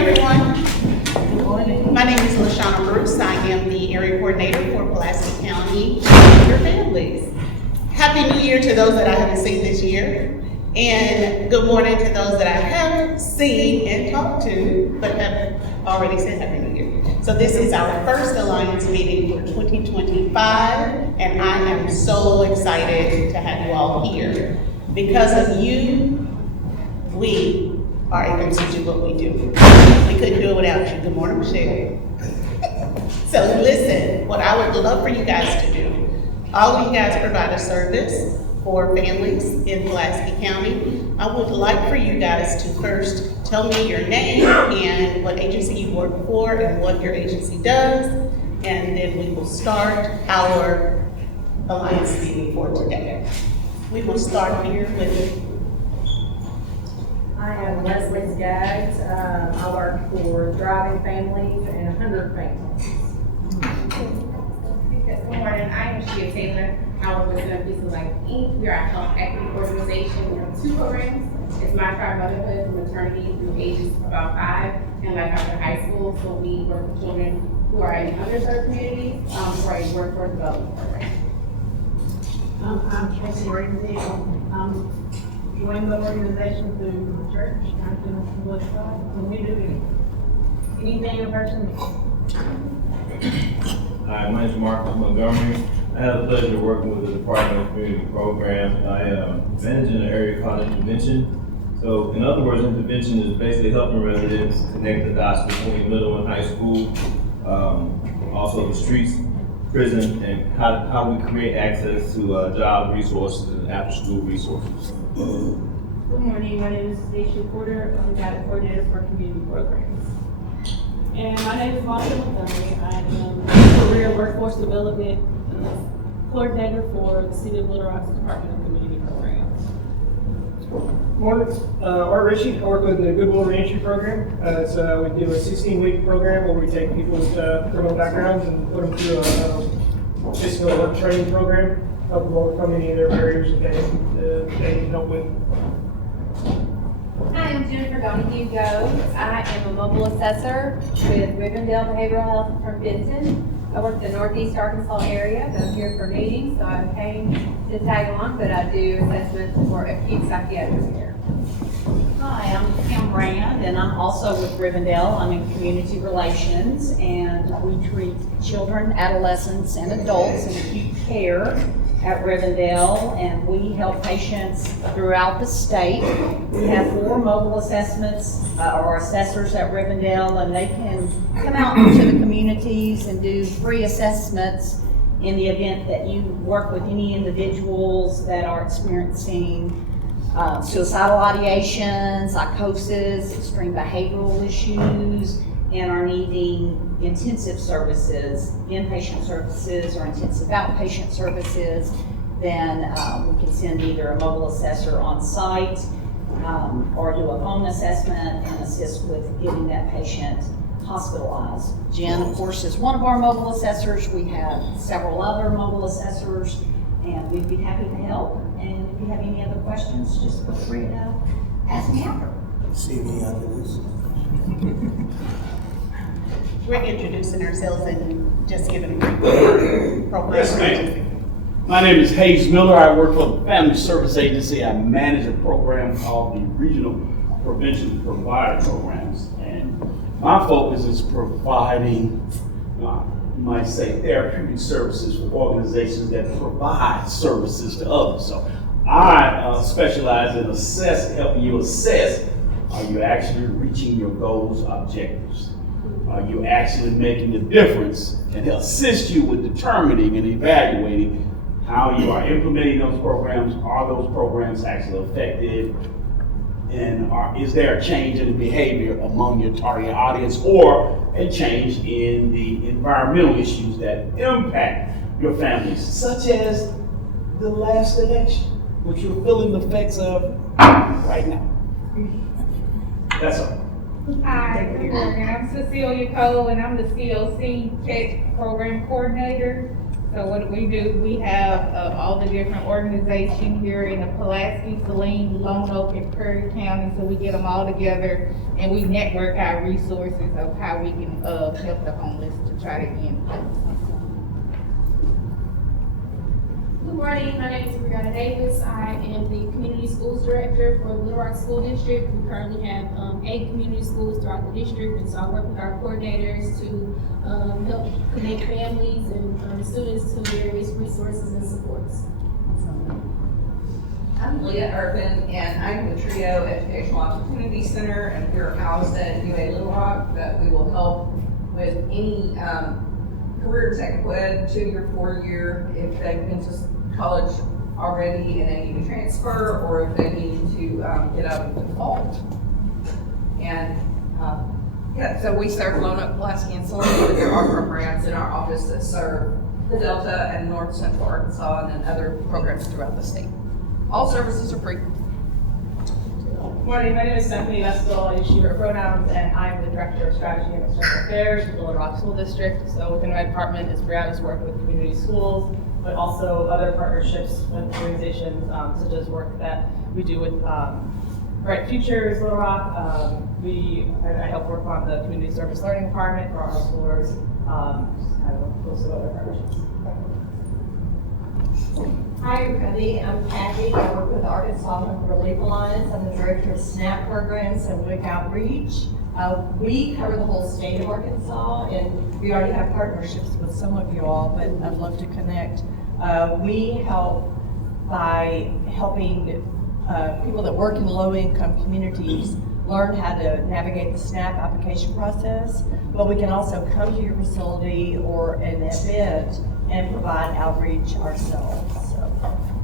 everyone. Good morning. My name is LaShawna Bruce. I am the area coordinator for Pulaski County Your Families. Happy New Year to those that I haven't seen this year. And good morning to those that I have seen and talked to, but have already said Happy New Year. So this is our first Alliance meeting for 2025, and I am so excited to have you all here. Because of you, we are able to do what we do. We couldn't do it without you. Good morning, Michelle. So listen, what I would love for you guys to do, all of you guys provide a service for families in Pulaski County. I would like for you guys to first tell me your name and what agency you work for and what your agency does, and then we will start our Alliance meeting for today. We will start here with I am Leslie Skaggs. I work for Thriving Families and 100 Families. Good morning, I am Shia Taylor. I work with Business Life Inc. We are a health equity organization. We have 2 programs. It's My Tribe Motherhood from maternity through ages about 5 and life after high school. So we work with children who are in underserved communities for a workforce development program. I'm Tracy Ravendale. Joined the organization through the church, and we do anything a person needs. Hi, my name is Marcus Montgomery. I have the pleasure of working with the Department of Community Programs. I manage in an area called intervention. So in other words, intervention is basically helping residents connect the dots between middle and high school, also the streets, prison, and how we create access to job resources and after-school resources. Good morning, my name is Stacia Porter. I'm the data coordinator for Community Programs. And my name is Monica Montgomery. I am the Career Workforce Development Coordinator for the City of Little Rock's Department of Community Programs. Morning, Art Ritchie. I work with the Goodwill Reentry Program. We do a 16-week program where we take people with criminal backgrounds and put them through a physical work training program, help them overcome any of their barriers that they need help with. Hi, I'm Jennifer Donahue Goes. I am a mobile assessor with Rivendell Behavioral Health from Benton. I work in the Northeast Arkansas area, but I'm here for meetings, so I came to tag along, but I do assessments for acute psychiatric care. Hi, I'm Kim Brand, and I'm also with Rivendell. I'm in community relations, and we treat children, adolescents, and adults in acute care at Rivendell, and we help patients throughout the state. We have 4 mobile assessments or assessors at Rivendell, and they can come out into the communities and do free assessments in the event that you work with any individuals that are experiencing suicidal ideation, psychosis, extreme behavioral issues, and are needing intensive services, inpatient services or intensive outpatient services. Then we can send either a mobile assessor on site or do a phone assessment and assist with getting that patient hospitalized. Jen, of course, is one of our mobile assessors. We have several other mobile assessors, and we'd be happy to help. And if you have any other questions, just feel free to ask me after. See me after this. we're introducing ourselves and just giving a brief program. Yes, ma'am. My name is Hayes Miller. I work for the Family Service Agency. I manage a program called the Regional Prevention Provider Programs. And my focus is providing, you might say, therapeutic services for organizations that provide services to others. So I specialize in helping you assess, are you actually reaching your goals, objectives? Are you actually making a difference, and assist you with determining and evaluating how you are implementing those programs? Are those programs actually effective? And is there a change in the behavior among your target audience, or a change in the environmental issues that impact your families, such as the last election, which you're feeling the effects of right now? That's all. Hi, good morning. I'm Cecilia Cole, and I'm the COC Tech Program Coordinator. So what do, we have all the different organizations here in the Pulaski, Saline, Lone Oak, and Prairie County. So we get them all together and we network our resources of how we can help the homeless to try to end homelessness. Good morning, my name is Brianna Davis. I am the Community Schools Director for Little Rock School District. We currently have 8 community schools throughout the district, and so I work with our coordinators to help connect families and students to various resources and supports. I'm Leah Urban, and I'm the TRIO Educational Opportunity Center, and we're housed at UA Little Rock, that we will help with any career technical ed, 2-year, 4-year, if they've been to college already and they need to transfer, or if they need to get out of default. And yeah, so we serve Lone Oak, Pulaski, and Saline, but there are programs in our office that serve the Delta and North Central Arkansas, and then other programs throughout the state. All services are free. Good morning, my name is Stephanie Vestal. I use she, her pronouns, and I'm the Director of Strategy and External Affairs for the Little Rock School District. So within my department is Brianna's work with community schools, but also other partnerships with organizations, such as work that we do with Bright Futures, Little Rock. I help work on the Community Service Learning Department for our schoolers, just kind of a host of other partnerships. Hi everybody, I'm Kathy. I work with Arkansas Hunger Relief Alliance. I'm the Director of SNAP Programs and WIC Outreach. We cover the whole state of Arkansas, and we already have partnerships with some of you all, but I'd love to connect. We help by helping people that work in low-income communities learn how to navigate the SNAP application process, but we can also come to your facility or an event and provide outreach ourselves.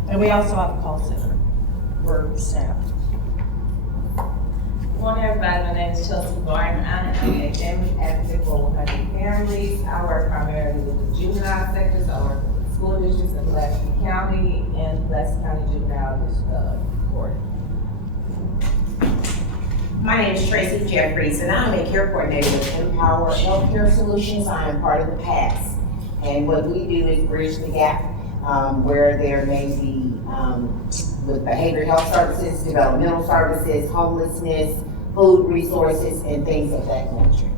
And we also have a call center for SNAP. Good morning, everybody. My name is Chelsea Barton. I am a family advocate for 100 families. I work primarily with the juvenile sectors. I work with the school districts in Pulaski County and Pulaski County Juvenile Court. My name is Tracy Jeffries, and I'm a care coordinator with Empower Healthcare Solutions. I am part of the PASS. And what we do is bridge the gap where there may be with behavioral health services, developmental services, homelessness, food resources, and things of that nature.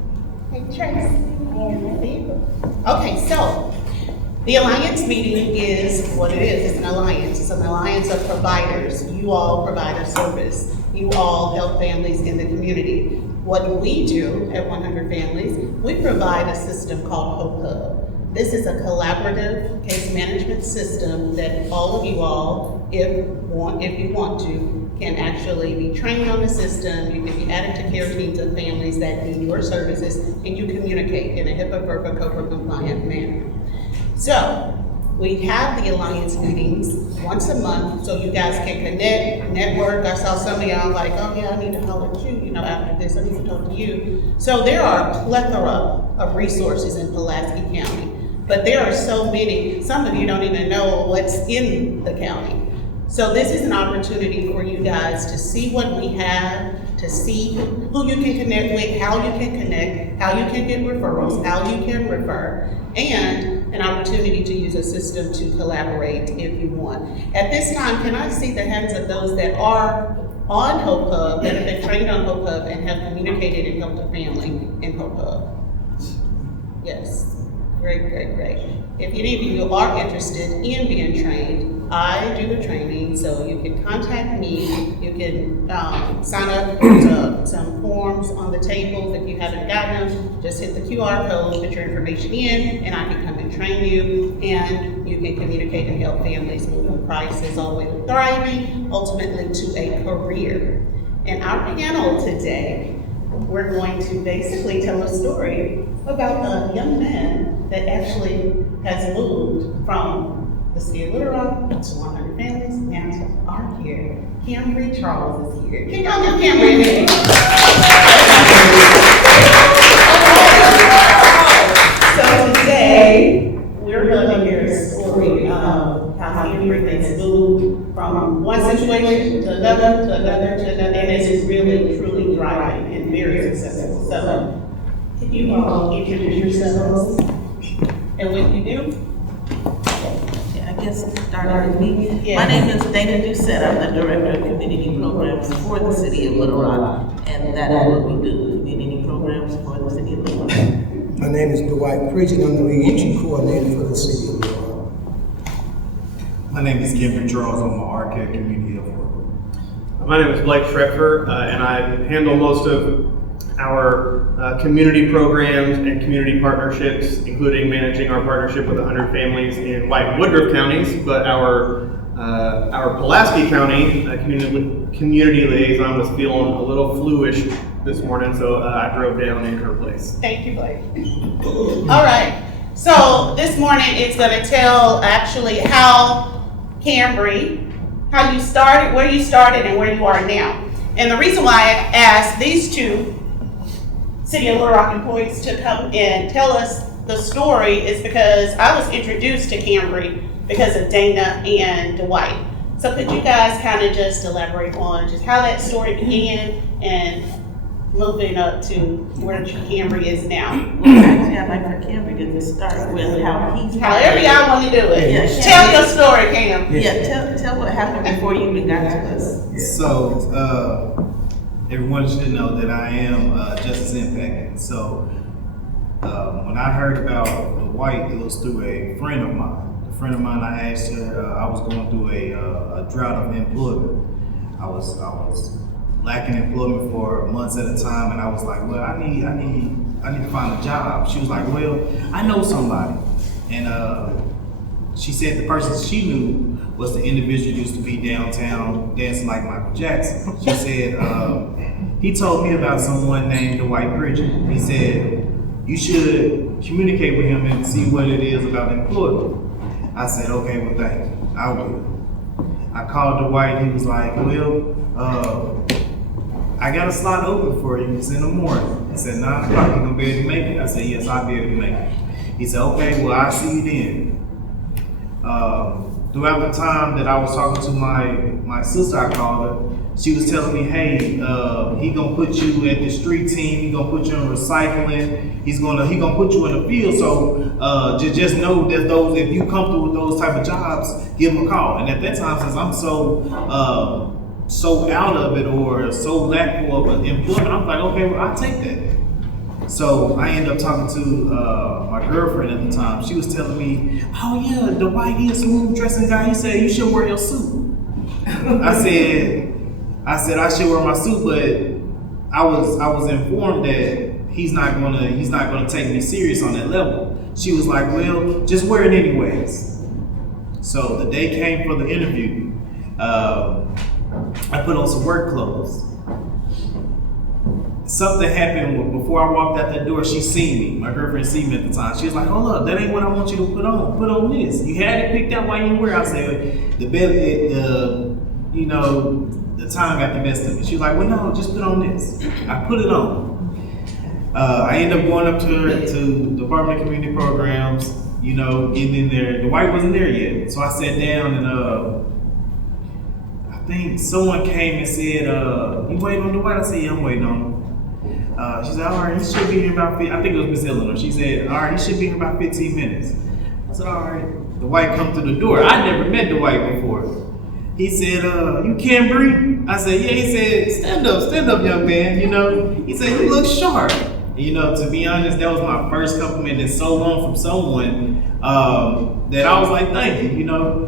Hey, Tracy. Okay, so the Alliance meeting is what it is. It's an alliance. It's an alliance of providers. You all provide a service. You all help families in the community. What we do at 100 Families, we provide a system called Hope Hub. This is a collaborative case management system that all of you all, if you want to, can actually be trained on the system. You can be added to care teams of families that need your services, and you communicate in a HIPAA, FERPA, COPA compliant manner. So we have the Alliance meetings once a month, so you guys can connect, network. I saw some of y'all like, oh yeah, I need to holler at you, after this, I need to talk to you. So there are a plethora of resources in Pulaski County. But there are so many, some of you don't even know what's in the county. So this is an opportunity for you guys to see what we have, to see who you can connect with, how you can connect, how you can get referrals, how you can refer, and an opportunity to use a system to collaborate if you want. At this time, can I see the hands of those that are on Hope Hub, that have been trained on Hope Hub and have communicated and helped a family in Hope Hub? Yes. Great. If any of you are interested in being trained, I do the training, so you can contact me. You can sign up to some forms on the table. If you haven't gotten them, just hit the QR code, put your information in, and I can come and train you, and you can communicate and help families move from crisis all the way to thriving, ultimately to a career. In our panel today, we're going to basically tell a story about a young man that actually has moved from the city of Little Rock to 100 Families, now to ARcare. Camry Charles is here. Can y'all give Camry a hand? So today, we're going to hear a story of how Camry has moved from one situation to another, to another, to another, and is really, truly thriving and very successful. So, can you all introduce yourselves? And when you do, get started with me. Yes. My name is Dana Doucette. I'm the Director of Community Programs for the City of Little Rock. And that is what we do, community programs for the City of Little Rock. My name is Dwight Pridgeon. I'm the reentry coordinator for the City of Little Rock. My name is Kevin Charles. I'm an ARcare community health worker. My name is Blake Schreckfer, and I handle most of our community programs and community partnerships, including managing our partnership with 100 families in White and Woodruff counties. But our Pulaski County community liaison was feeling a little flu-ish this morning, so I drove down in her place. Thank you, Blake. All right, so this morning it's gonna tell actually how Cambry, how you started, where you started and where you are now. And the reason why I asked these two City of Little Rock employees to come and tell us the story is because I was introduced to Cambry because of Dana and Dwight. So could you guys kind of just elaborate on just how that story began and moving up to where Cambry is now? Well, actually, I'd like for Cambry to start with how he's. However y'all want to do it. Yeah, Tell your story, Cam. Yeah, tell what happened before you even got to us. So, everyone should know that I am justice impacted. So, when I heard about the White, it was through a friend of mine. A friend of mine, I asked her, I was going through a drought of employment. I was lacking employment for months at a time, and I was like, well, I need to find a job. She was like, well, I know somebody. And she said the person she knew was the individual who used to be downtown dancing like Michael Jackson. She said, he told me about someone named Dwight Pridgeon. He said, you should communicate with him and see what it is about employment. I said, okay, well, thank you. I will. I called Dwight. He was like, well, I got a slot open for you. It's in the morning. He said, 9 o'clock, you gonna be able to make it? I said, yes, I'll be able to make it. He said, okay, well, I'll see you then. Throughout the time that I was talking to my sister, I called her, she was telling me, hey, he gonna put you at the street team, he gonna put you in recycling, he gonna put you in the field, so just know that if you come through with those type of jobs, give him a call. And at that time, since I'm so out of it or so lackful of employment, I'm like, okay, well, I'll take that. So I ended up talking to my girlfriend at the time. She was telling me, oh yeah, the White, he a smooth dressing guy. He said, you should wear your suit. I said I should wear my suit, but I was informed that he's not gonna take me serious on that level. She was like, well, just wear it anyways. So the day came for the interview. I put on some work clothes. Something happened before I walked out that door. She seen me. My girlfriend seen me at the time. She was like, hold up, that ain't what I want you to put on. Put on this. You had it picked out while you were. I said, the time got the best of me. She was like, well, no, just put on this. I put it on. I ended up going up to the Department of Community Programs, getting in there. The White wasn't there yet. So I sat down and I think someone came and said, you waiting on the White? I said, yeah, I'm waiting on him. She said, all right, he should be here about, I think it was Miss Eleanor. She said, all right, he should be here about 15 minutes. I said, all right. The White come through the door. I never met the White before. He said, you can't breathe? I said, yeah. He said, stand up, young man. He said, you look sharp. To be honest, that was my first compliment in so long from someone that I was like, thank you,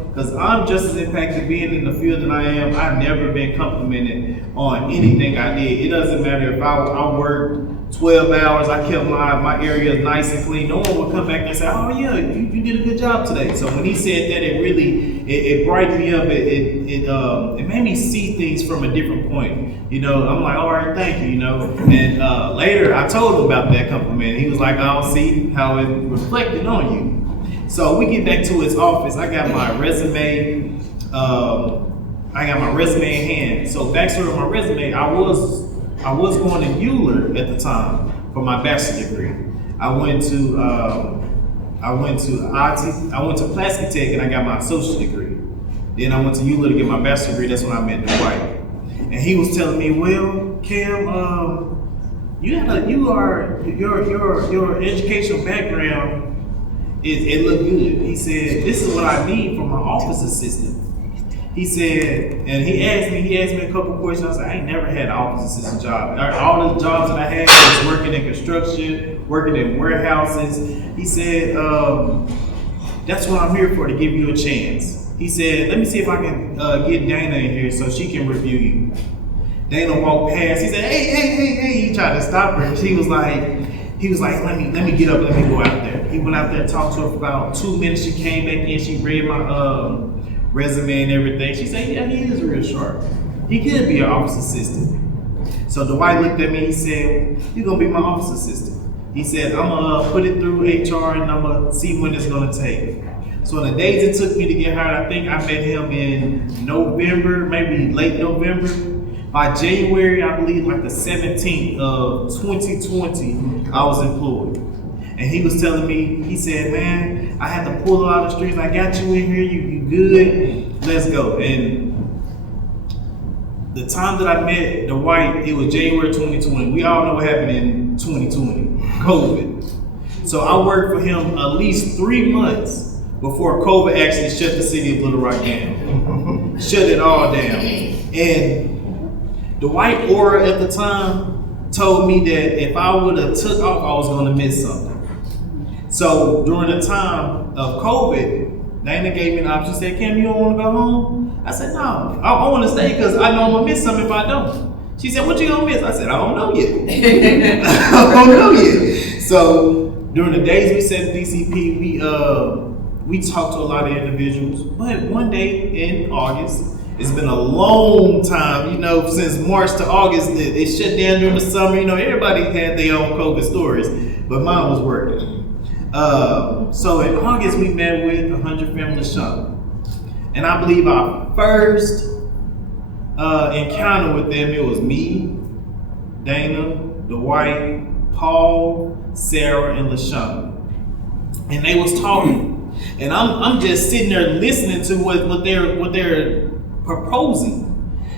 because I'm just as impacted being in the field that I am. I've never been complimented on anything I did. It doesn't matter if I worked 12 hours, I kept my area nice and clean. No one would come back and say, oh yeah, you did a good job today. So when he said that, it really, it brightened me up. It made me see things from a different point. I'm like, all right, thank you, And later I told him about that compliment. He was like, I'll see how it reflected on you. So we get back to his office. I got my resume. In hand. So backstory of my resume, I was going to Euler at the time for my bachelor's degree. I went to Pulaski Tech and I got my associate degree. Then I went to Euler to get my bachelor's degree. That's when I met Dwight. And he was telling me, well, Cam, your educational background it looked good. He said, this is what I need for my office assistant. He said, and he asked me a couple questions. I said, I ain't never had an office assistant job. All the jobs that I had was working in construction, working in warehouses. He said, that's what I'm here for, to give you a chance. He said, let me see if I can get Dana in here so she can review you. Dana walked past. He said, hey. He tried to stop her. He was like, let me get up, let me go out there. He went out there and talked to her for about 2 minutes. She came back in, she read my resume and everything. She said, yeah, he is real sharp. He could be an office assistant. So Dwight looked at me, he said, you're gonna be my office assistant. He said, I'm gonna put it through HR and I'm gonna see when it's gonna take. So in the days it took me to get hired, I think I met him in November, maybe late November. By January, I believe like the 17th of 2020, I was employed. And he was telling me, he said, man, I had to pull out the strings. I got you in here, you good, let's go. And the time that I met Dwight, it was January 2020. We all know what happened in 2020, COVID. So I worked for him at least 3 months before COVID actually shut the city of Little Rock down. Shut it all down. And Dwight Orr at the time told me that if I would have took off, I was gonna miss something. So during the time of COVID, Dana gave me an option, said, Cam, you don't wanna go home? I said, no, I wanna stay because I know I'm gonna miss something if I don't. She said, what you gonna miss? I said, I don't know yet. I don't know yet. So during the days we sat at DCP, we talked to a lot of individuals, but one day in August, it's been a long time, since March to August, it shut down during the summer. Everybody had their own COVID stories, but mine was working. So in August, we met with 100 Family Shop. And I believe our first encounter with them, it was me, Dana, Dwight, Paul, Sarah, and LaShawn. And they was talking. And I'm just sitting there listening to what they're proposing.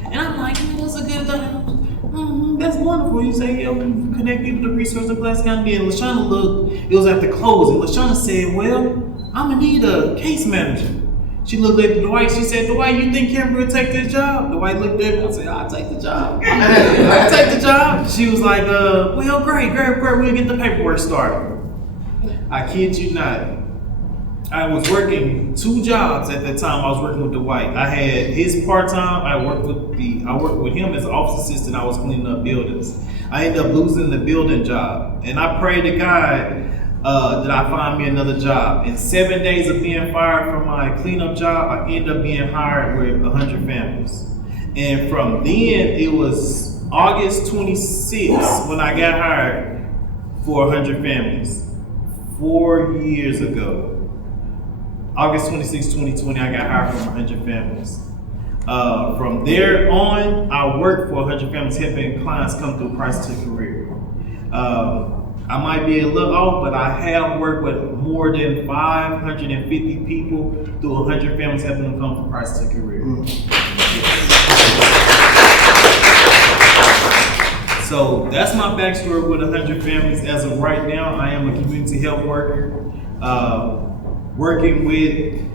And I'm like, that's a good thing. That's wonderful. You say, we connect people to resources in Pulaski County. And LaShawn looked, it was at the closing. LaShawn said, well, I'm gonna need a case manager. She looked at Dwight, she said, Dwight, you think Kimber will take this job? Dwight looked at me and said, I'll take the job. I'll take the job. She was like, well, great, we'll get the paperwork started. I kid you not. I was working 2 jobs at that time. I was working with Dwight. I had his part-time. I worked with him as an office assistant. I was cleaning up buildings. I ended up losing the building job. And I prayed to God that I find me another job. In 7 days of being fired from my cleanup job, I ended up being hired with 100 families. And from then, it was August 26th when I got hired for 100 families. 4 years ago. August 26, 2020, I got hired from 100 families. From there on, I worked for 100 families, helping clients come through Christ to Career. I might be a little off, but I have worked with more than 550 people through 100 families, helping them come from Christ to Career. So that's my backstory with 100 families. As of right now, I am a community health worker. Working with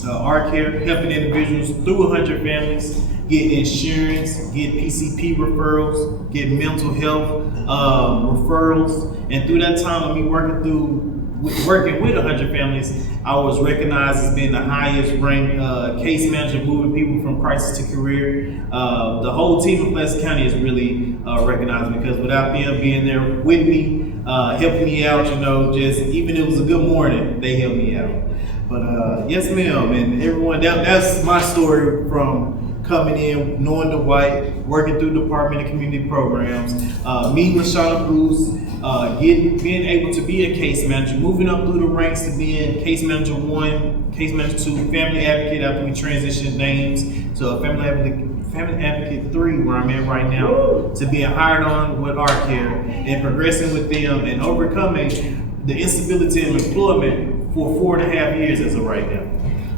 ARcare, helping individuals through 100 families get insurance, get PCP referrals, get mental health referrals. And through that time of me working with 100 families, I was recognized as being the highest ranked case manager, moving people from crisis to career. The whole team of Pulaski County is really recognized because without them being there with me, helping me out, just even if it was a good morning, they helped me out. But yes, ma'am, and everyone, that's my story from coming in, knowing Dwight, working through Department of Community Programs, meeting LaShawn Bruce, being able to be a case manager, moving up through the ranks to being case manager 1, case manager 2, family advocate after we transitioned names to a family advocate 3, where I'm at right now, to being hired on with ARcare and progressing with them and overcoming the instability of employment for 4.5 years as of right now.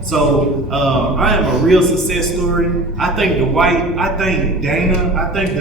So I am a real success story. I thank Dwight, I thank Dana, I thank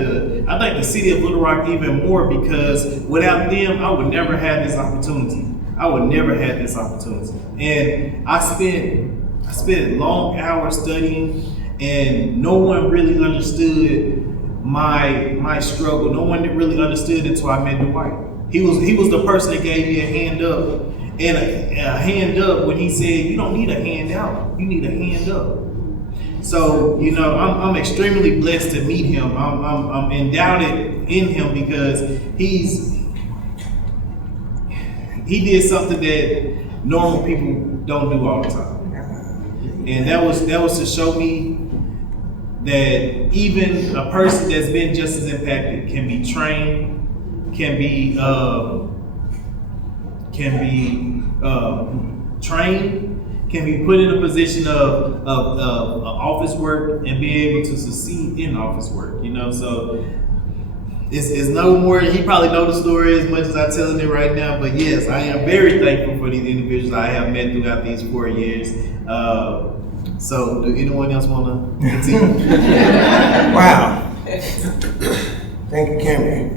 the city of Little Rock even more, because without them, I would never have this opportunity. I would never have this opportunity. And I spent long hours studying, and no one really understood my struggle. No one really understood it until I met Dwight. He was the person that gave me a hand up, and a hand up when he said, you don't need a hand out, you need a hand up. So, you know, I'm extremely blessed to meet him. I'm endowed in him because he did something that normal people don't do all the time. And that was to show me that even a person that's been just as impacted can be trained, can be put in a position of office work and be able to succeed in office work, you know. So it's no more, he probably know the story as much as I'm telling it right now, but yes, I am very thankful for these individuals I have met throughout these 4 years. So do anyone else want to continue? Wow. Thank you, Cameron.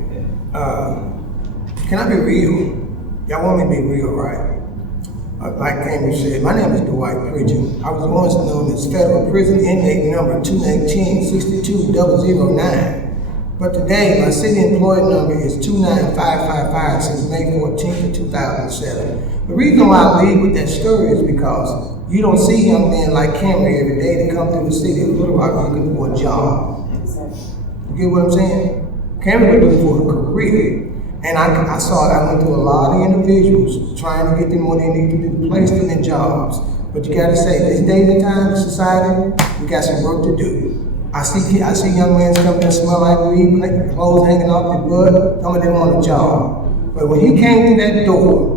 Can I be real? Y'all want me to be real, right? Like Cameron said, my name is Dwight Pridgeon. I was once known as Federal Prison Inmate number 219-62009. But today, my city employee number is 29555 since May 14th of 2007. The reason why I lead with that story is because you don't see young men like Cameron every day that come through the city of Little Rock looking for a job. You get what I'm saying? Cameron was looking for a career. And I went through a lot of individuals trying to get them what they need to do, place them in jobs. But you gotta say, this day and time in society, we got some work to do. I see young men come that smell like weed, clothes hanging off their butt, some of them want a job. But when he came to that door,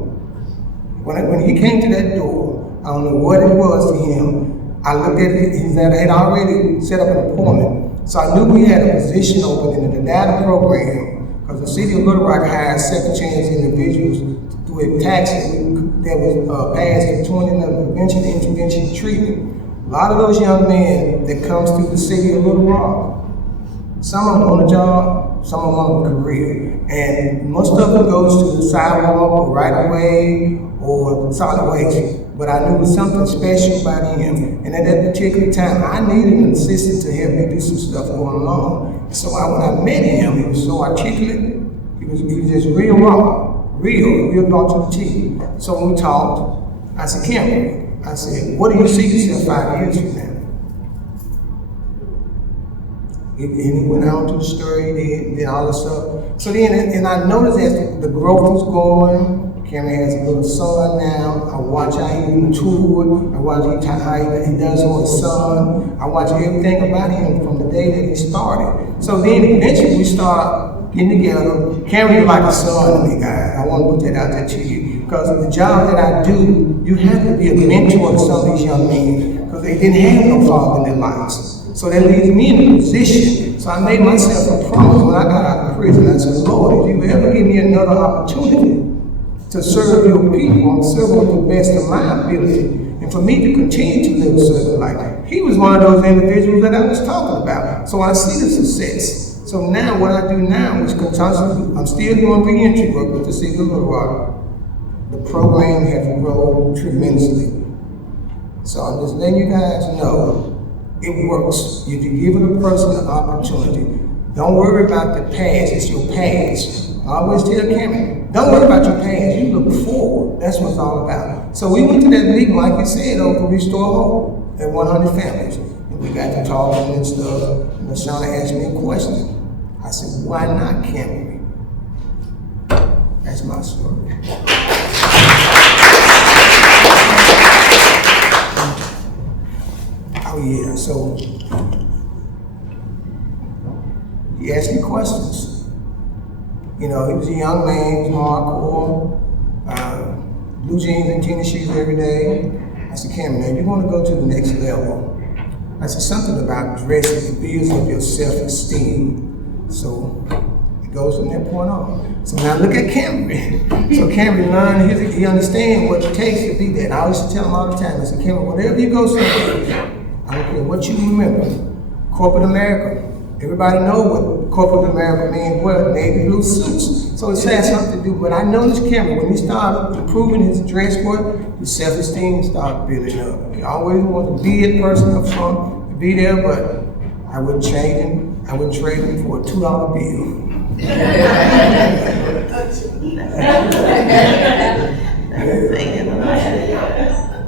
when he came to that door, I don't know what it was to him. I looked at it, he had already set up an appointment. So I knew we had a position open in the data program, because the city of Little Rock hired second chance individuals through a tax that was passed in 2011, prevention, intervention, treatment. A lot of those young men that comes through the city of Little Rock, some of them want a job, some of them want a career. And most of them goes to the sidewalk or right away or solid waste. But I knew there was something special about him. And at that particular time, I needed an assistant to help me do some stuff going along. So when I met him, he was so articulate. He was just real raw, real raw to the T. So when we talked, I said, Cameron, I said, what do you see yourself 5 years from now? And he went out to the story, did all this stuff. So then, and I noticed as the growth was going, Cameron has a little son now. I watch how he matured. I watch how he does with his son. I watch everything about him from the day that he started. So then eventually we start getting together. Cameron is like a son to me, guys. I want to put that out there to you. Because the job that I do, you have to be a mentor to some of these young men because they didn't have no father in their lives. So that leaves me in a position. So I made myself a promise when I got out of prison. I said, Lord, if you ever give me another opportunity to serve your people, I'm serving with the best of my ability. And for me to continue to live a certain life. He was one of those individuals that I was talking about. So I see the success. So now what I do now is constantly, I'm still doing re-entry work with the city of Little Rock. The program has grown tremendously. So I'm just letting you guys know it works. If you give a person an opportunity, don't worry about the past, it's your past. I always tell Cameron, don't worry about your past, you look forward. That's what it's all about. So we went to that meeting, like you said, over to Restore Hope at 100 Families. And we got to talking and stuff. And LaShawna asked me a question. I said, why not Cameron? That's my story. Oh yeah, so he asked me questions. You know, he was a young man, he was hardcore, blue jeans and tennis shoes every day. I said, Cameron, now you want to go to the next level. I said, something about dressing, it builds up your self-esteem. So it goes from that point on. So now look at Cameron. So Cameron learned, he understands what it takes to be that. I always tell him all the time, I said, Cameron, whatever you go somewhere, I don't care what you remember. Corporate America, everybody knows what corporate America men wear navy blue suits. So it has something to do, but I noticed Cameron, when he started improving his dress code, his self-esteem started building up. He always wanted to be a person up front, to be there, but I wouldn't change him. I wouldn't trade him for a $2 bill.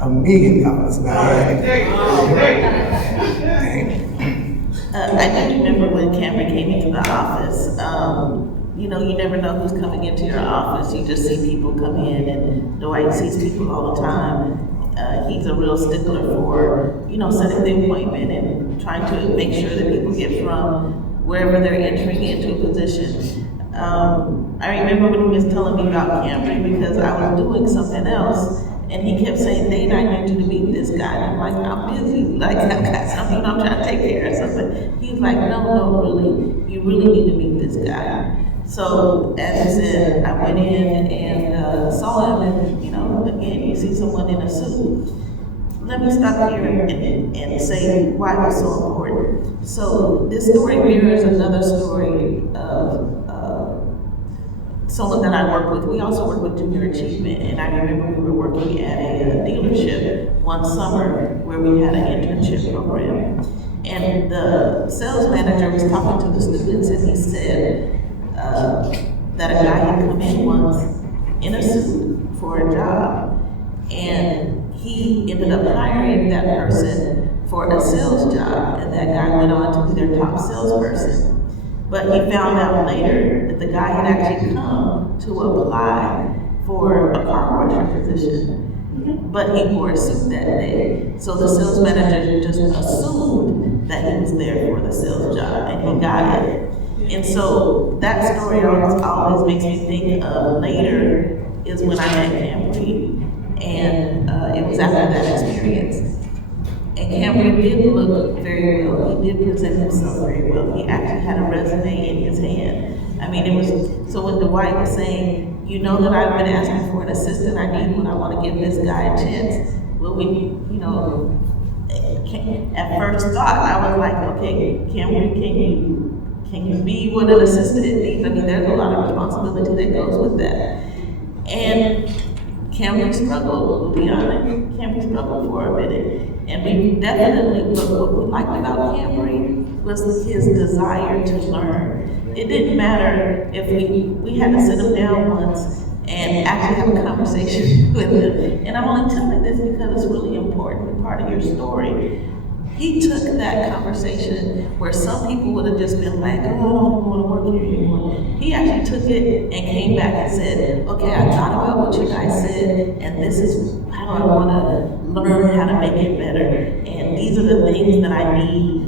$1 million I do remember when Cameron came into the office. You know, you never know who's coming into your office. You just see people come in, and Dwight sees people all the time. He's a real stickler for, you know, setting the appointment and trying to make sure that people get from wherever they're entering into a position. I remember when he was telling me about Cameron because I was doing something else, and he kept saying, Nate, I need you to meet this guy. And I'm like, I'm busy. Like, I've got something, I'm trying to take care of something. He was like, no, really, you really need to meet this guy. So, as I said, I went in and saw him, and, you know, again, you see someone in a suit. Let me stop here and say why it was so important. So, this story mirrors another story of someone that I work with. We also work with junior achievement, and I remember we were working at a dealership one summer where we had an internship program. And the sales manager was talking to the students, and he said that a guy had come in once in a suit for a job, and he ended up hiring that person for a sales job, and that guy went on to be their top salesperson. But he found out later that the guy had actually come to apply for a car washer position, but he wore a suit that day. So the sales manager just assumed that he was there for the sales job, and he got it. And so that story always makes me think of later is when I met Cameron, and it was after that experience. And Cameron did look very well. He did present himself very well. He actually had a resume in his hand. I mean, it was, so when Dwight was saying, you know that I've been asking for an assistant, I need one, I want to give this guy a chance. Well, you know, at first thought, I was like, okay, Cameron, can you be what an assistant needs? I mean, there's a lot of responsibility that goes with that. And Cameron struggled, we'll be honest. Cameron struggled for a minute. And we definitely, what we liked about Cameron was his desire to learn. It didn't matter if we had to sit him down once and actually have a conversation with him. And I'm only telling this because it's really important part of your story. He took that conversation where some people would have just been like, oh, I don't want to work here anymore. He actually took it and came back and said, okay, I thought about what you guys said, and this is how I want to learn how to make it better. And these are the things that I need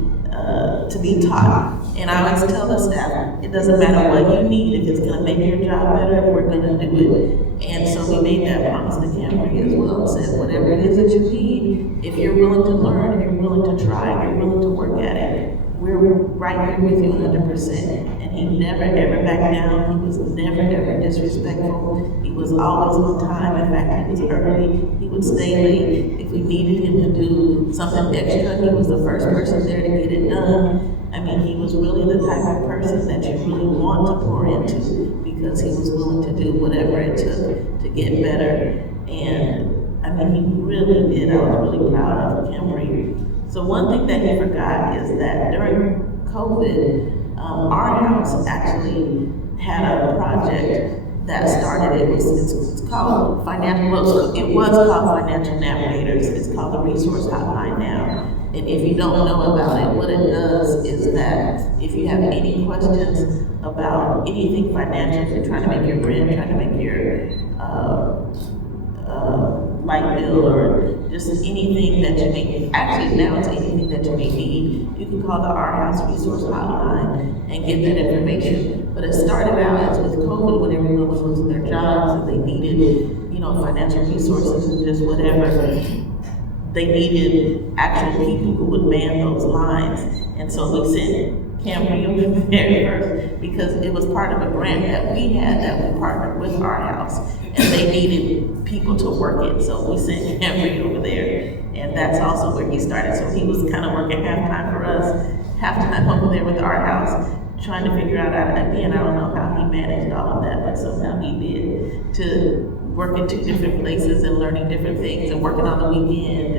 to be taught. And I always tell the staff, it doesn't matter what you need, if it's going to make your job better, we're going to do it. And so we made that promise to Cameron as well, and said, whatever it is that you need, if you're willing to learn, if you're willing to try, if you're willing to work at it, we're right here with you 100%. And he never, ever backed down. He was never, ever disrespectful. He was always on time. In fact, he was early. He would stay late. If we needed him to do something extra, he was the first person there to get it done. I mean, he was really the type of person that you really want to pour into because he was willing to do whatever it took to get better. And I mean, he really did. I was really proud of Cameron. So one thing that he forgot is that during COVID, our house actually had a project that started. It's called Financial. Well, it was called Financial Navigators. It's called the Resource Hotline now. And if you don't know about it, what it does is that if you have any questions about anything financial, if you're trying to make your rent, trying to make your light bill, or just anything that you may, actually now it's anything that you may need, you can call the Our House Resource Hotline and get that information. But it started out as with COVID when everyone was losing their jobs and they needed, you know, financial resources and just whatever. They needed actual people who would man those lines. And so we sent Cameron there first because it was part of a grant that we had that we partnered with Our House, and they needed people to work it. So we sent Cameron over there, and that's also where he started. So he was kind of working half time for us, half time over there with Our House. trying to figure out, again, I don't know how he managed all of that, but somehow he did, to work in 2 different places and learning different things and working on the weekend.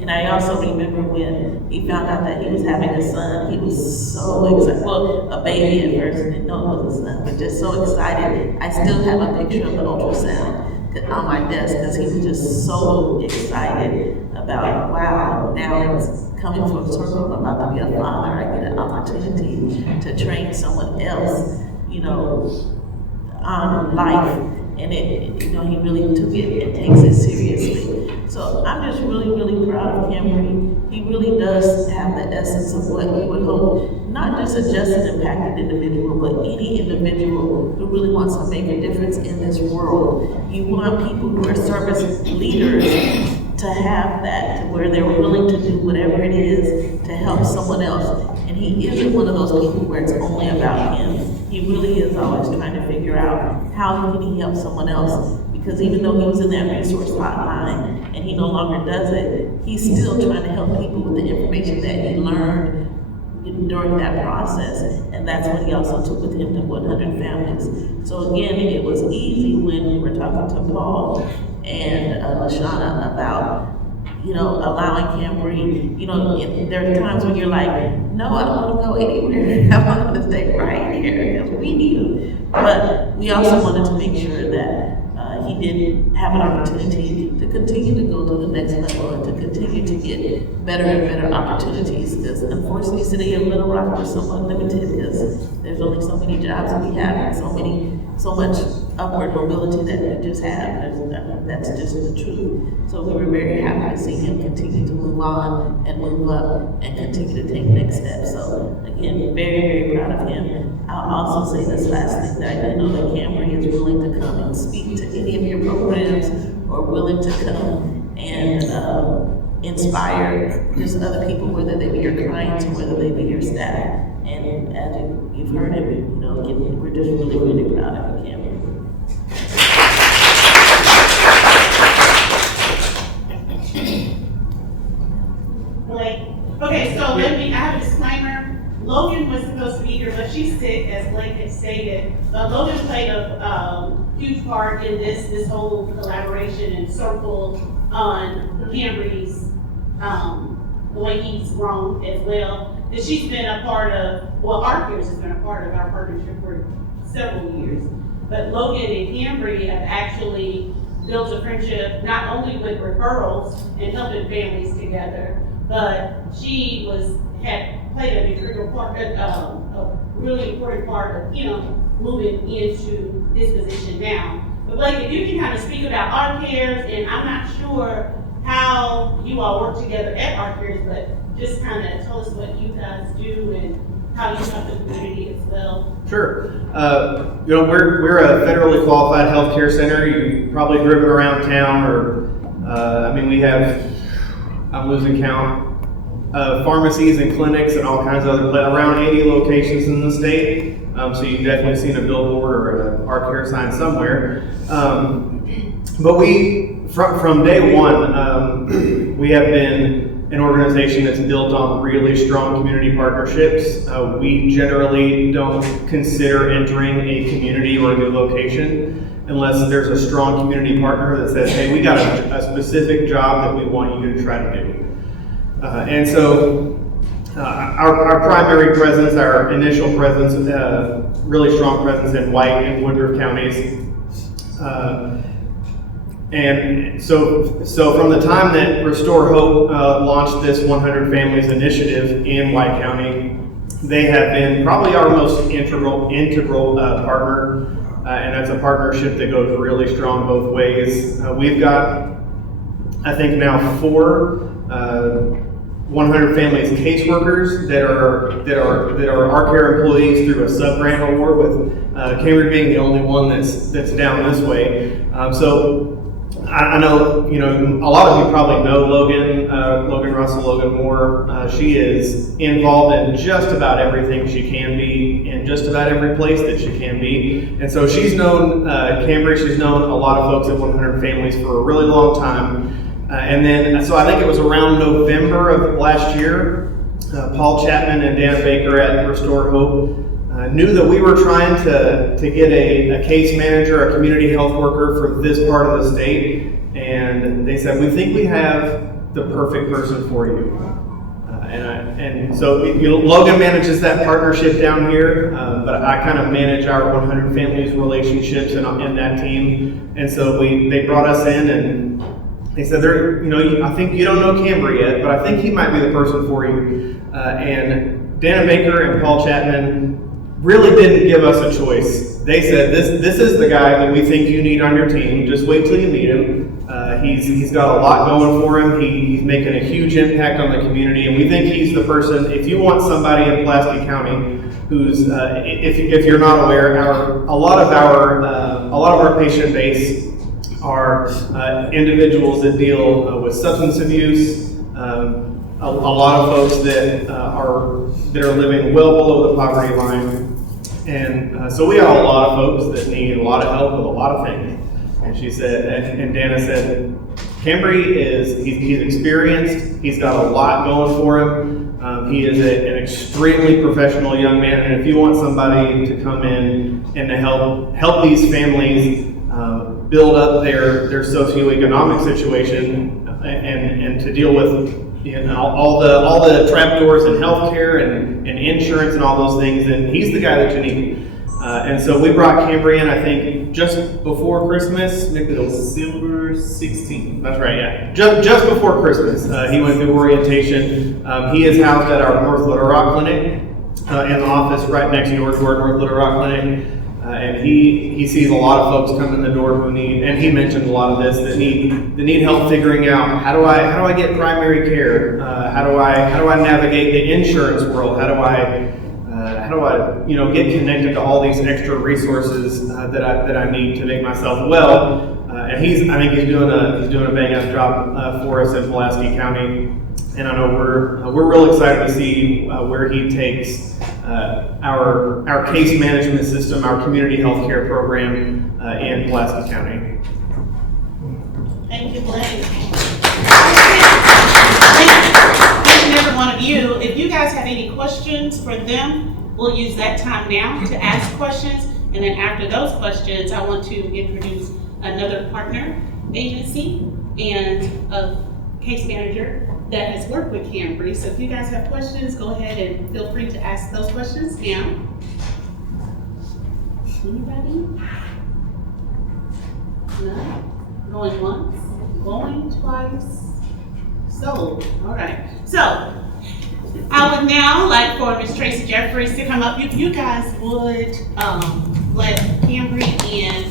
And I also remember when he found out that he was having a son, he was so excited. Well, a baby at first, didn't know it was a son, but just so excited. I still have a picture of the ultrasound on my desk because he was just so excited about, wow, now it's coming full circle. I'm about to be a father. I get an opportunity to train someone else, you know, on life. And it, you know, he really took it and takes it seriously. So I'm just really, really proud of Camry. He really does have the essence of what you would hope, not just a just and impacted individual, but any individual who really wants to make a difference in this world. You want people who are service leaders to have that, to where they're willing to do whatever it is to help someone else. And he isn't one of those people where it's only about him. He really is always trying to figure out how can he help someone else. Because even though he was in that resource hotline and he no longer does it, he's still trying to help people with the information that he learned during that process. And that's what he also took with him to 100 families. So again, it was easy when we were talking to Paul and Lashana about, you know, allowing Camry, you know, there are times when you're like, no, I don't want to go anywhere. I want him to stay right here because we need him. But we also wanted to make sure that he did have an opportunity to continue to go to the next level and to continue to get better and better opportunities. Because unfortunately, City of Little Rock was somewhat limited because there's only so many jobs we have and so much upward mobility that we just have. That's just the truth. So we were very happy to see him continue to move on and move up and continue to take next steps. So again, very, very proud of him. I'll also say this last thing, that I know that Camry is willing to come and speak to any of your programs, or willing to come and inspire just other people, whether they be your clients or whether they be your staff. And as you've heard him, you know, we're just really, really proud of you, Camry. Okay, so I have a disclaimer. Logan was supposed to be here, but she's sick, as Blake had stated. But Logan played a huge part in this whole collaboration and circle on Camry's, the way he's grown as well. And she's been a part of, well, ARcare has been a part of our partnership for several years. But Logan and Camry have actually built a friendship, not only with referrals and helping families together, but she had played an integral part, a really important part of, you know, moving into this position now. But Blake, if you can kind of speak about ARcare, and I'm not sure how you all work together at ARcare, but just kind of tell us what you guys do and how you help the community as well. Sure. You know, we're a federally qualified healthcare center. You've probably driven around town, or I mean, we have, I'm losing count, pharmacies and clinics and all kinds of other, around 80 locations in the state. So you've definitely seen a billboard or an ARcare sign somewhere. But we, from day one, we have been an organization that's built on really strong community partnerships. We generally don't consider entering a community or a new location unless there's a strong community partner that says, hey, we got a specific job that we want you to try to do. And so our primary presence, our initial presence, really strong presence in White and Woodruff counties. And so from the time that Restore Hope launched this 100 Families initiative in White County, they have been probably our most integral partner, and that's a partnership that goes really strong both ways. We've got, I think now 4 100 Families caseworkers that are ARcare employees through a sub-grant award, with Camry being the only one that's down this way. So I know, you know, a lot of you probably know Logan Russell, Logan Moore. She is involved in just about everything she can be, in just about every place that she can be. And so she's known Camry, she's known a lot of folks at 100 Families for a really long time. And then, so I think it was around November of last year, Paul Chapman and Dan Baker at Restore Hope knew that we were trying to get a case manager, a community health worker for this part of the state, and they said, we think we have the perfect person for you. And so Logan manages that partnership down here, but I kind of manage our 100 Families relationships in that team. And so they brought us in and they said, I think you don't know Cambry yet, but I think he might be the person for you. And Dana Baker and Paul Chapman really didn't give us a choice. They said, this is the guy that we think you need on your team. Just wait till you meet him. He's got a lot going for him. He's making a huge impact on the community, and we think he's the person. If you want somebody in Pulaski County who's, if you're not aware, a lot of our patient base are individuals that deal with substance abuse. A lot of folks that are living well below the poverty line, and so we have a lot of folks that need a lot of help with a lot of things. And she said, and Dana said, Cambry he's experienced, he's got a lot going for him. He is an extremely professional young man, and if you want somebody to come in and to help these families build up their socioeconomic situation and to deal with all the trapdoors in healthcare and insurance and all those things, then he's the guy that you need. And so we brought Cambry in, I think, just before Christmas, maybe December 16th. That's right, yeah. Just before Christmas, he went through orientation. He is housed at our North Little Rock Clinic, in the office right next door to our North Little Rock Clinic. And he sees a lot of folks come in the door who need, and he mentioned a lot of this, that need help figuring out how do I get primary care? How do I navigate the insurance world? How do I get connected to all these extra resources that I need to make myself well? And I think he's doing a bang up job for us in Pulaski County. And I know we're real excited to see where he takes our case management system, our community health care program in Pulaski County. Thank you, Blaine. Each and every one of you, if you guys have any questions for them, we'll use that time now to ask questions. And then after those questions, I want to introduce another partner agency and a case manager that has worked with Cambry. So if you guys have questions, go ahead and feel free to ask those questions now. Anybody? No? Going once? Going twice? Sold. All right. So I would now like for Ms. Tracy Jeffries to come up. You guys would let Cambry and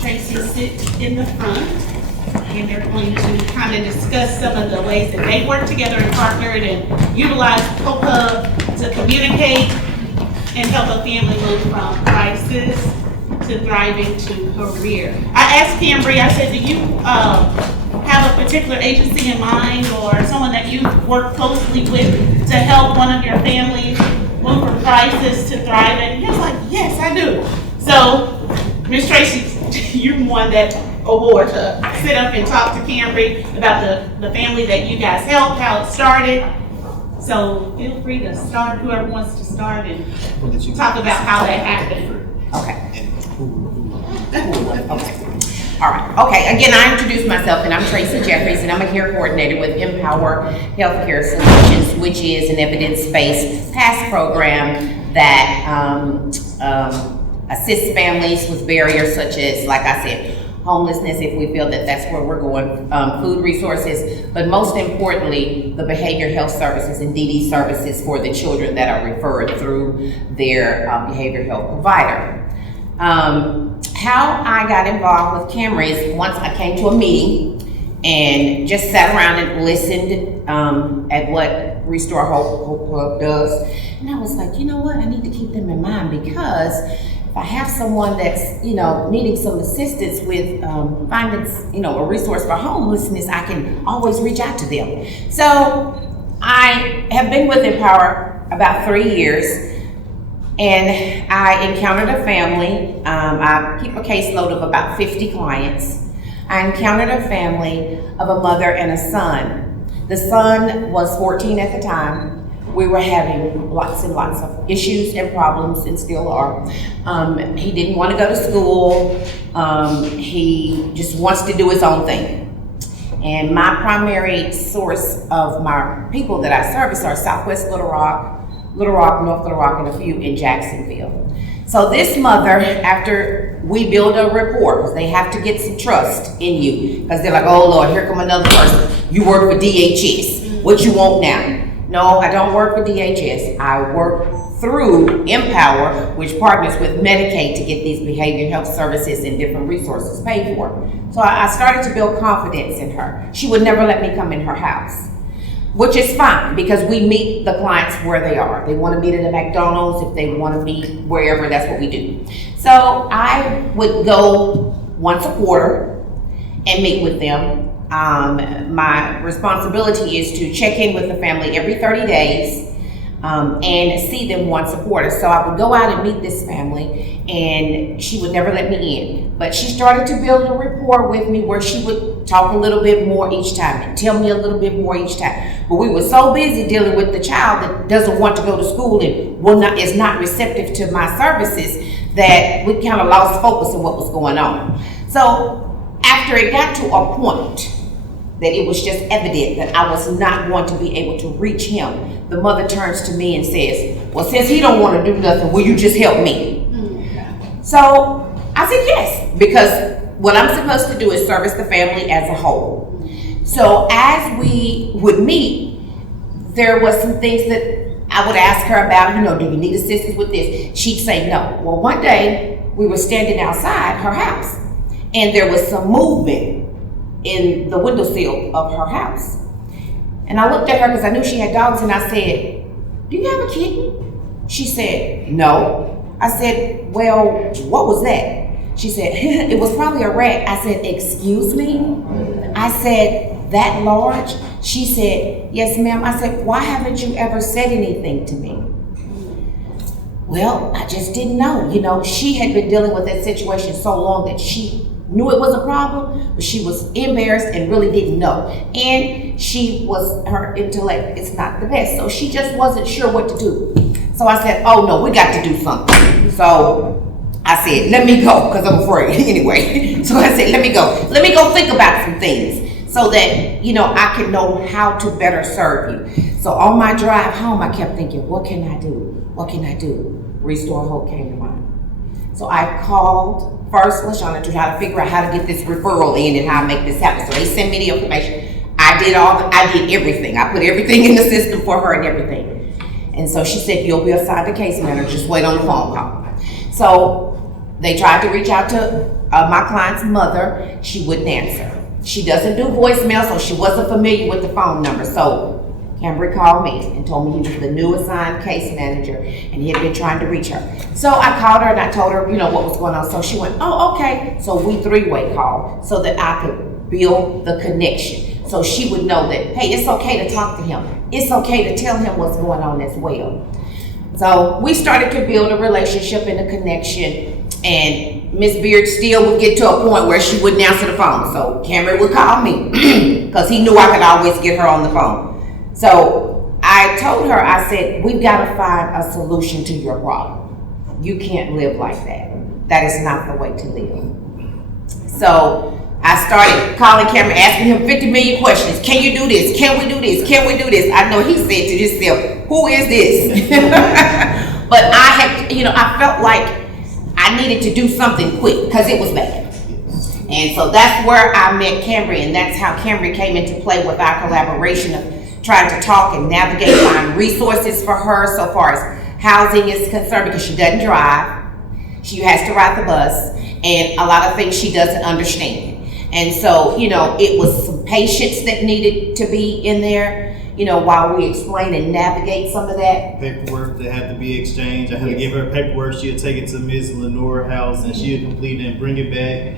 Tracy sit in the front, and they're going to kind of discuss some of the ways that they work together and partnered and utilize CoHub to communicate and help a family move from crisis to thriving to career. I asked Cambry, I said, do you have a particular agency in mind or someone that you work closely with to help one of your families move from crisis to thriving? He was like, yes, I do. So, Ms. Tracy, you won that award to sit up and talk to Cambry about the family that you guys helped, how it started. So feel free to start, whoever wants to start, and talk about how that happened. Okay. All right. Okay. Again, I introduced myself, and I'm Tracy Jeffries, and I'm a care coordinator with Empower Healthcare Solutions, which is an evidence-based PASS program that assists families with barriers such as, like I said, homelessness, if we feel that that's where we're going, food resources, but most importantly, the behavior health services and DD services for the children that are referred through their behavior health provider. How I got involved with Cambry is once I came to a meeting and just sat around and listened at what Restore Hope does. And I was like, you know what, I need to keep them in mind, because if I have someone that's, needing some assistance with finding, a resource for homelessness, I can always reach out to them. So I have been with Empower about 3 years. And I encountered a family. I keep a caseload of about 50 clients. I encountered a family of a mother and a son. The son was 14 at the time. we were having lots and lots of issues and problems, and still are. He didn't want to go to school. He just wants to do his own thing. And my primary source of my people that I service are Southwest Little Rock, North Little Rock, and a few in Jacksonville. So this mother, after we build a rapport, because they have to get some trust in you, because they're like, oh Lord, here come another person. You work for DHS. What you want now? No, I don't work for DHS. I work through Empower, which partners with Medicaid to get these behavioral health services and different resources paid for. So I started to build confidence in her. She would never let me come in her house, which is fine because we meet the clients where they are. They want to meet at a McDonald's, if they want to meet wherever, that's what we do. So I would go once a quarter and meet with them. My responsibility is to check in with the family every 30 days and see them once a quarter. So I would go out and meet this family, and she would never let me in. But she started to build a rapport with me where she would talk a little bit more each time and tell me a little bit more each time. But we were so busy dealing with the child that doesn't want to go to school and is not receptive to my services that we kind of lost focus of what was going on. So after it got to a point that it was just evident that I was not going to be able to reach him, the mother turns to me and says, well, since he don't want to do nothing, will you just help me? So I said yes, because what I'm supposed to do is service the family as a whole. So as we would meet, there was some things that I would ask her about, do you need assistance with this? She'd say no. Well, one day we were standing outside her house, and there was some movement in the windowsill of her house. And I looked at her because I knew she had dogs, and I said, do you have a kitten? She said, no. I said, well, what was that? She said, it was probably a rat. I said, excuse me? I said, that large? She said, yes, ma'am. I said, why haven't you ever said anything to me? Well, I just didn't know. She had been dealing with that situation so long that she knew it was a problem, but she was embarrassed and really didn't know. And her intellect is not the best, so she just wasn't sure what to do. So I said, oh no, we got to do something. So I said, let me go, because I'm afraid anyway. So I said, let me go think about some things so that, I can know how to better serve you. So on my drive home, I kept thinking, what can I do? What can I do? Restore Hope came to mind. So I called first LaShawna to try to figure out how to get this referral in and how to make this happen. So they sent me the information. I did everything. I put everything in the system for her and everything. And so she said, you'll be assigned a case manager, just wait on the phone call. So they tried to reach out to my client's mother. She wouldn't answer. She doesn't do voicemail, so she wasn't familiar with the phone number. So Cambry called me and told me he was the new assigned case manager and he had been trying to reach her. So I called her and I told her, what was going on. So she went, oh, okay. So we three-way called so that I could build the connection. So she would know that, hey, it's okay to talk to him. It's okay to tell him what's going on as well. So we started to build a relationship and a connection, and Miss Beard still would get to a point where she wouldn't answer the phone. So Cameron would call me because he knew I could always get her on the phone. So I told her, I said, we've got to find a solution to your problem. You can't live like that. That is not the way to live. So I started calling Cameron, asking him 50 million questions. Can you do this? Can we do this? Can we do this? I know he said to himself, who is this? But I felt like I needed to do something quick because it was bad. And so that's where I met Cambry, and that's how Cambry came into play with our collaboration of trying to talk and navigate, find resources for her so far as housing is concerned, because she doesn't drive. She has to ride the bus, and a lot of things she doesn't understand. And so, it was some patience that needed to be in there, while we explain and navigate some of that. Paperwork that had to be exchanged. I had to give her paperwork. She'd take it to Ms. Lenore's house and she'd complete it and bring it back.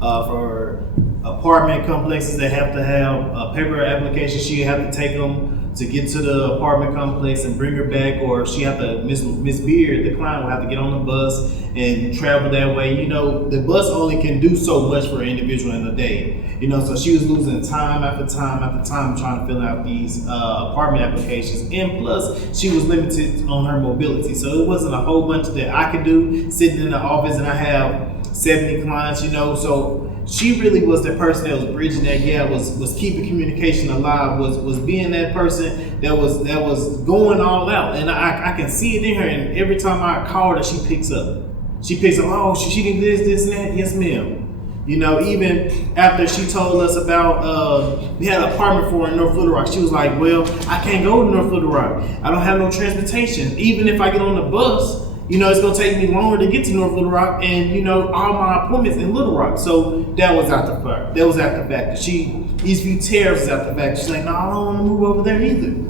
For apartment complexes that have to have a paper application, she'd have to take them to get to the apartment complex and bring her back, or she have to, Miss Beard, the client, will have to get on the bus and travel that way. You know, the bus only can do so much for an individual in a day. You know, so she was losing time after time after time trying to fill out these apartment applications, and plus she was limited on her mobility. So it wasn't a whole bunch that I could do sitting in the office, and I have 70 clients. You know, so she really was the person that was bridging that gap, was keeping communication alive, was being that person that was going all out. And I can see it in her, and every time I call her, she picks up. Oh, she did this and that. Yes, ma'am. You know, even after she told us about, we had an apartment for her in North Little Rock, she was like, well, I can't go to North Little Rock. I don't have no transportation. Even if I get on the bus, you know, it's gonna take me longer to get to North Little Rock, and you know, all my appointments in Little Rock. So that was out the fact. That was out the fact that Eastview Terrace was out the fact. She's like, no, I don't want to move over there either.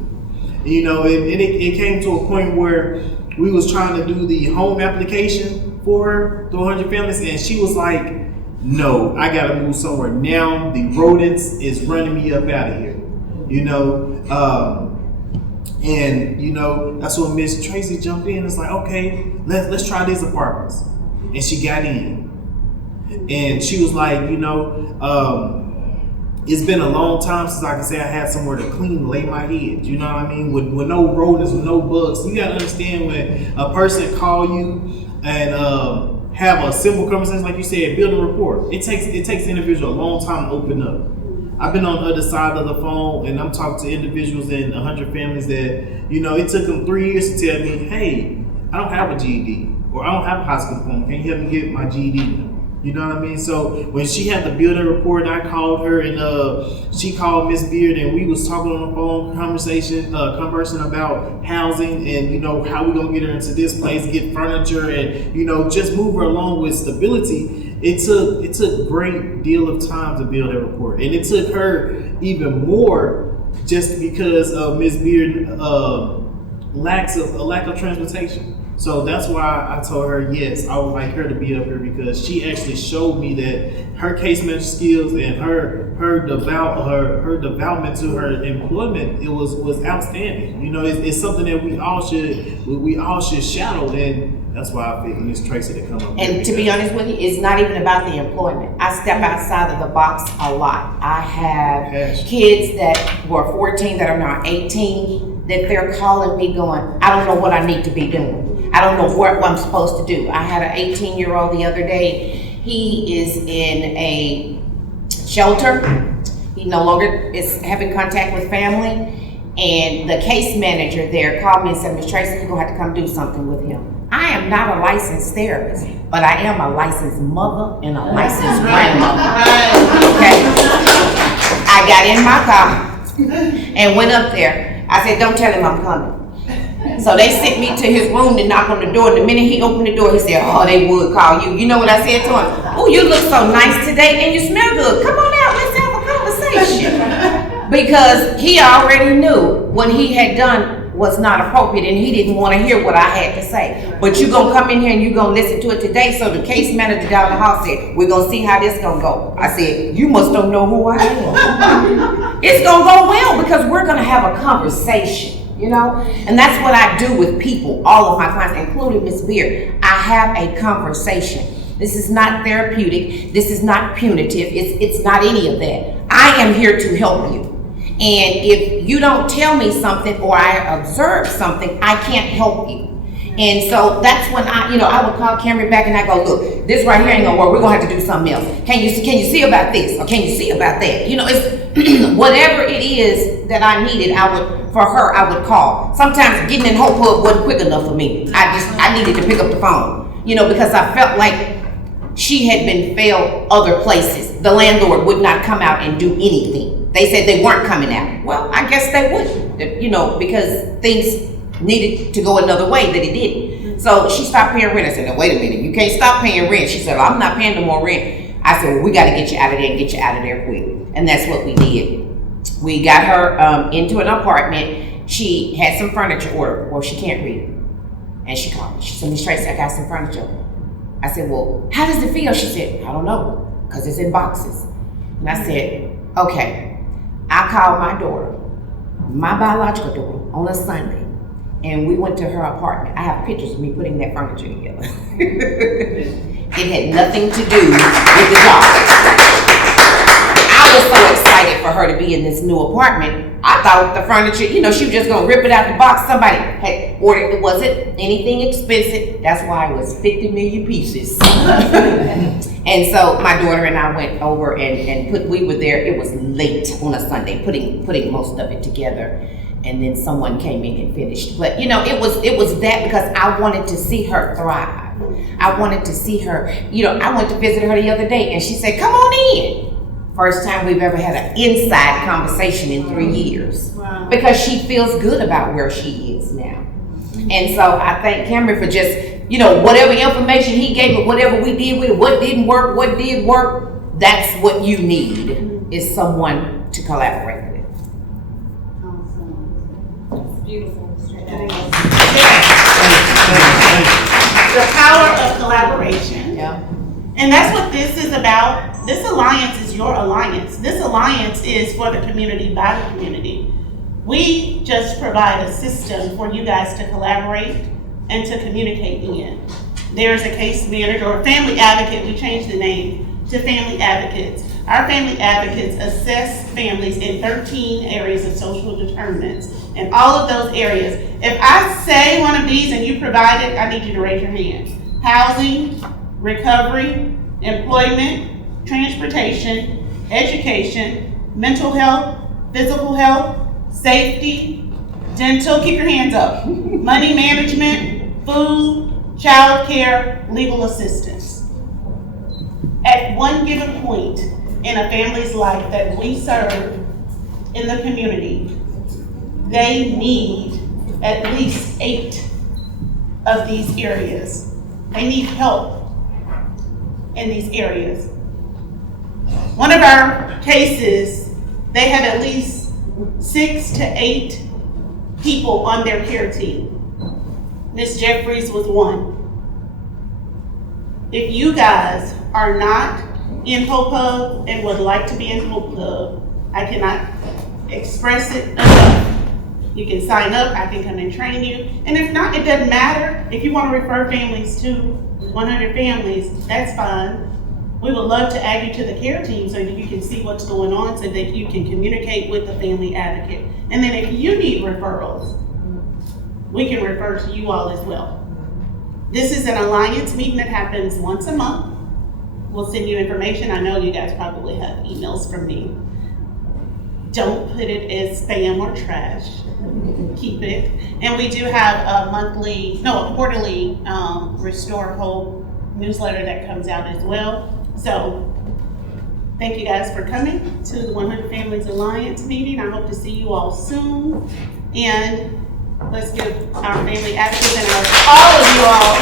You know, it came to a point where we was trying to do the home application for her through 100 Families, and she was like, no, I gotta move somewhere now. The rodents is running me up out of here. You know, and you know, that's when Miss Tracy jumped in. It's like, okay, let's try these apartments. And she got in. And she was like, you know, it's been a long time since I can say I had somewhere to clean, lay my head. You know what I mean? With no rodents, with no bugs. You gotta understand, when a person call you and have a simple conversation, like you said, build a rapport. It takes the individual a long time to open up. I've been on the other side of the phone, and I'm talking to individuals in 100 Families that, you know, it took them 3 years to tell me, hey, I don't have a GED, or I don't have a high school diploma. Can you help me get my GED now? You know what I mean? So when she had to build a report, I called her, and she called Miss Beard, and we was talking on the phone, conversing about housing, and you know, how we gonna get her into this place, get furniture, and you know, just move her along with stability. It took a great deal of time to build that report, and it took her even more just because of Miss Beard's lack of transportation. So that's why I told her, yes, I would like her to be up here, because she actually showed me that her case management skills and her development to her employment, it was outstanding. You know, it's something that we all should shadow, and that's why I picked Miss Tracy to come up here. And to be honest with you, it's not even about the employment. I step outside of the box a lot. I have kids that were 14 that are now 18, that they're calling me going, I don't know what I need to be doing. I don't know what I'm supposed to do. I had an 18-year-old the other day. He is in a shelter. He no longer is having contact with family. And the case manager there called me and said, Ms. Tracy, you're gonna have to come do something with him. I am not a licensed therapist, but I am a licensed mother and a licensed grandmother. Okay? I got in my car and went up there. I said, don't tell him I'm coming. So they sent me to his room to knock on the door. And the minute he opened the door, he said, oh, they would call you. You know what I said to him? Oh, you look so nice today and you smell good. Come on out, let's have a conversation. Because he already knew what he had done was not appropriate, and he didn't want to hear what I had to say. But you're going to come in here and you're going to listen to it today. So the case manager down the hall said, we're going to see how this going to go. I said, you must don't know who I am. It's going to go well, because we're going to have a conversation. You know, and that's what I do with people, all of my clients, including Miss Beard. I have a conversation. This is not therapeutic. This is not punitive. It's not any of that. I am here to help you. And if you don't tell me something, or I observe something, I can't help you. And so that's when I would call Cameron back and I go, look, this right here ain't gonna work. We're gonna have to do something else. Can you see about this? Or can you see about that? You know, it's whatever it is that I needed, I would call. Sometimes getting in Hope Hub wasn't quick enough for me. I needed to pick up the phone, you know, because I felt like she had been failed other places. The landlord would not come out and do anything. They said they weren't coming out. Well, I guess they wouldn't, you know, because things needed to go another way that it didn't. So she stopped paying rent. I said, no, wait a minute, you can't stop paying rent. She said, well, I'm not paying no more rent. I said, well, we got to get you out of there and get you out of there quick. And that's what we did. We got her into an apartment. She had some furniture ordered. Well, she can't read. And she called me. She said, Ms. Tracy, I got some furniture. I said, well, how does it feel? She said, I don't know, because it's in boxes. And I said, okay. I called my daughter my biological daughter on a Sunday, and we went to her apartment. I have pictures of me putting that furniture together. It had nothing to do with the job. I was so excited for her to be in this new apartment. I thought the furniture, she was just gonna rip it out the box. Somebody had ordered it. Wasn't anything expensive. That's why it was 50 million pieces. And so my daughter and I went over and we were there. It was late on a Sunday, putting most of it together. And then someone came in and finished. But it was that because I wanted to see her thrive. I wanted to see her, I went to visit her the other day and she said, come on in. First time we've ever had an inside conversation in 3 years. Wow. Because she feels good about where she is now. And so I thank Cameron for just, whatever information he gave, or whatever we did with it, what didn't work, what did work, that's what you need, is someone to collaborate with. Awesome. Beautiful. The power of collaboration. Yeah. And that's what this is about. This alliance is your alliance. This alliance is for the community, by the community. We just provide a system for you guys to collaborate and to communicate in. There's a case manager or family advocate. We changed the name to family advocates. Our family advocates assess families in 13 areas of social determinants. In all of those areas, if I say one of these and you provide it, I need you to raise your hand. Housing, recovery, employment, transportation, education, mental health, physical health, safety, dental, keep your hands up, money management, food, child care, legal assistance. At one given point in a family's life that we serve in the community, they need at least 8 of these areas. They need help in these areas. One of our cases, they had at least 6 to 8 people on their care team. Ms. Jeffries was one. If you guys are not in Hope Hub and would like to be in Hope Hub, I cannot express it enough. You can sign up, I can come and train you. And if not, it doesn't matter. If you want to refer families to 100 families, that's fine. We would love to add you to the care team so that you can see what's going on, so that you can communicate with the family advocate. And then if you need referrals, we can refer to you all as well. This is an alliance meeting that happens once a month. We'll send you information. I know you guys probably have emails from me. Don't put it as spam or trash. Keep it. And we do have a quarterly Restore Hope newsletter that comes out as well. So thank you guys for coming to the 100 Families Alliance meeting. I hope to see you all soon. And let's give our family advocates and all of you all